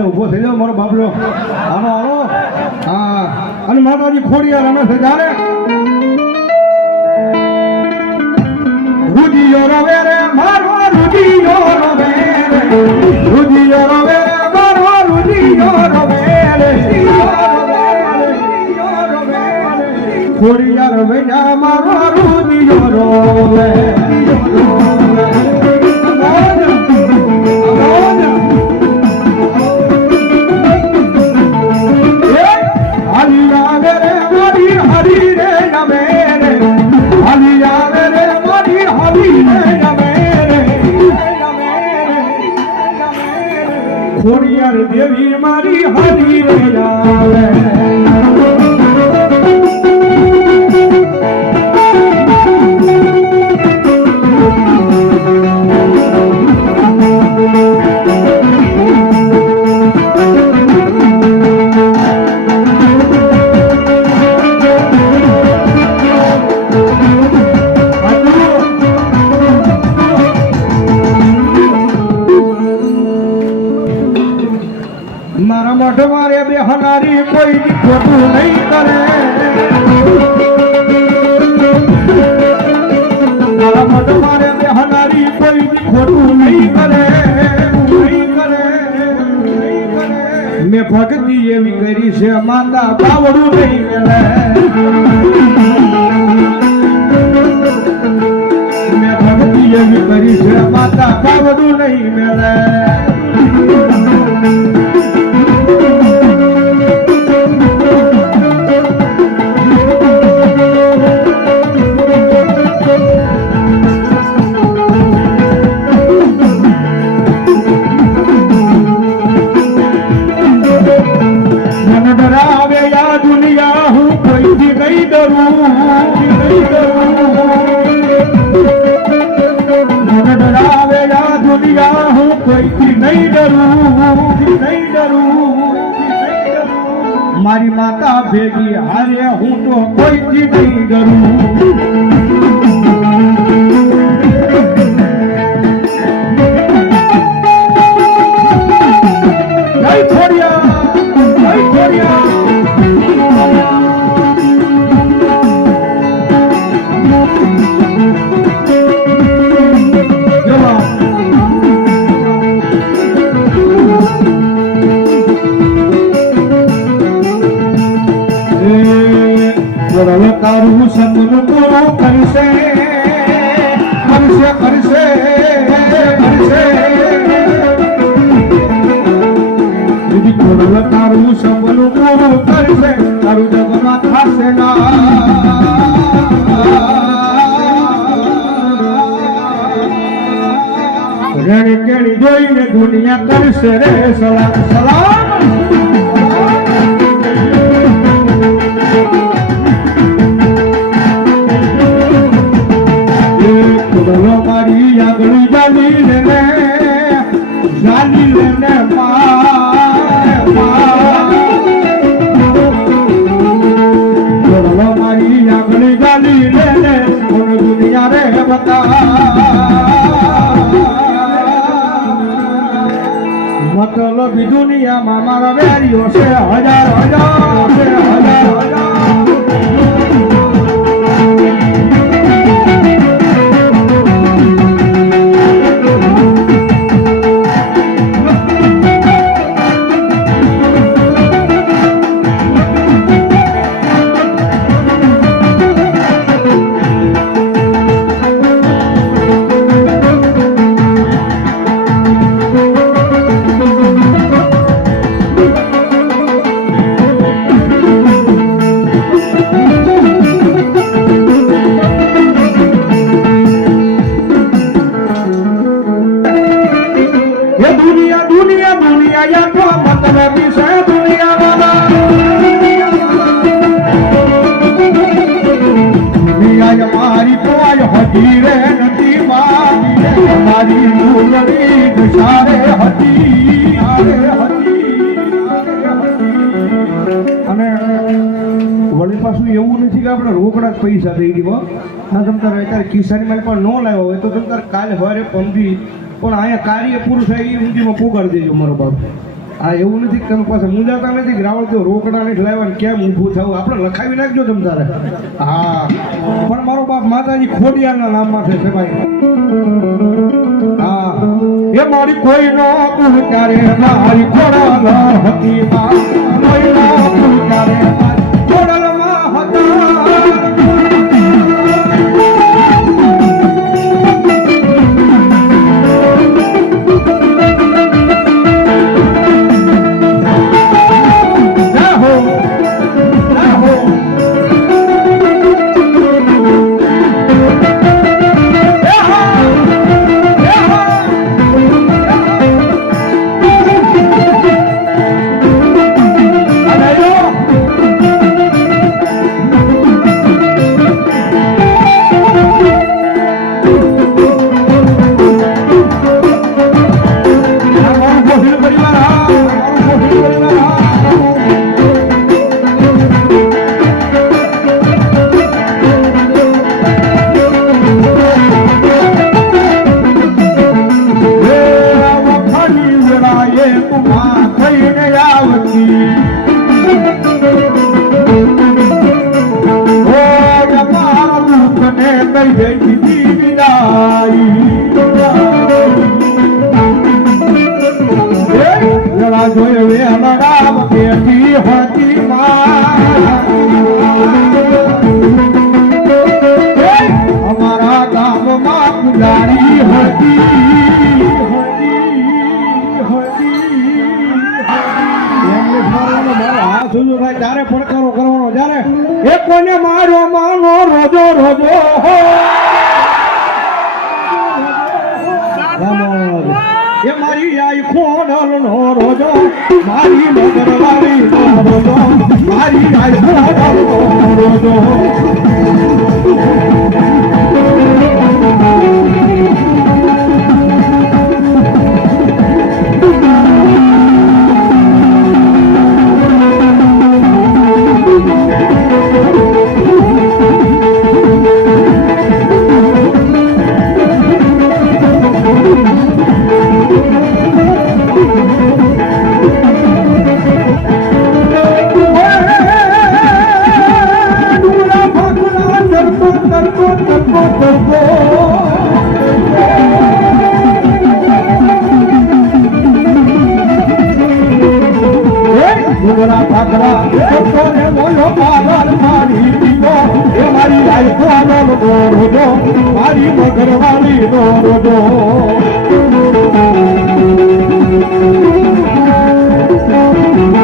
એટલે ઊભો થઈ જાવ મારો બાબલો. હાલો હાલો. હા અને માતાજી ખોડિયાર રમે છે જાણે રૂજીયો રવે રે મારો રૂજીયો રવે રે રૂજીયો રવે રે મારો રૂજીયો રવે રે ખોડિયાર વેજા મારો રૂજીયો રવે ખોડિયાર દેવી મારી હરી રે આવે મારા મઠ મારે બેહનારી કોઈ ખોટું નહીં કરે મારા મઠ મારે બેહનારી કોઈ ખોટું નહીં કરે મેં ભક્તિ એવી કરી છે માતા બાવડું નહીં મેળે મેં ભક્તિ એવી કરી છે માતા બાવડું નહીં મેળે મારી માતા ભેગી હારે હું તો કોઈથી નહીં ડરું જય ખોડિયાર જય ખોડિયાર તારું સપનું પૂરું કરશે કરશે કરશે કરશે દીદી કોરલ તારું સપનું પૂરું કરશે તારું જગમાં થશે ના રેડી કેડી જોઈને દુનિયા કરશે રે સલામ સલામ મારી આગળ જાલી લેને મારી આગળ જાલી લેને દુનિયા રે બતા મતલબ દુનિયામાં મારા વેરીઓ છે હજાર હજાર છે હજાર હજાર એવું નથી કે આપણે રોકડા પૈસા દઈ દીધો હા તમે તારે અત્યારે ખિસ્સાની મારી પણ ન લાવ્યો હોય તો તમે તારે કાલે સવારે પંપી પણ અહીંયા કાર્ય પૂરું થાય એ ઊંધીમાં પોગાડી દેજો મારો બાપ આ એવું નથી કે તમે પાસે મુંજાતા નથી કે રાવણ તો રોકડા નથી લાવવા કેમ ઊભું થવું આપણે લખાવી નાખજો તમ તારે હા પણ મારો બાપ માતાજી ખોડિયારના નામમાં છે ભાઈ હા એ મારી કોઈ નો તું ત્યારે મારી ખોડા હતી માં કોઈ નો તું ત્યારે ખોડલમાં હતા અમારા ગામમાં પુજારી હતી ત્યારે પડકારો કરવાનો જ્યારે એ કોને માર્યો માનો રોજો રોજો એ મારી આઈ ખોડલ નો રોજો મારી મગરવાળી નો રોજો મારી આઈ ખોડલ નો રોજો મારી મગરવાળી નો રોજો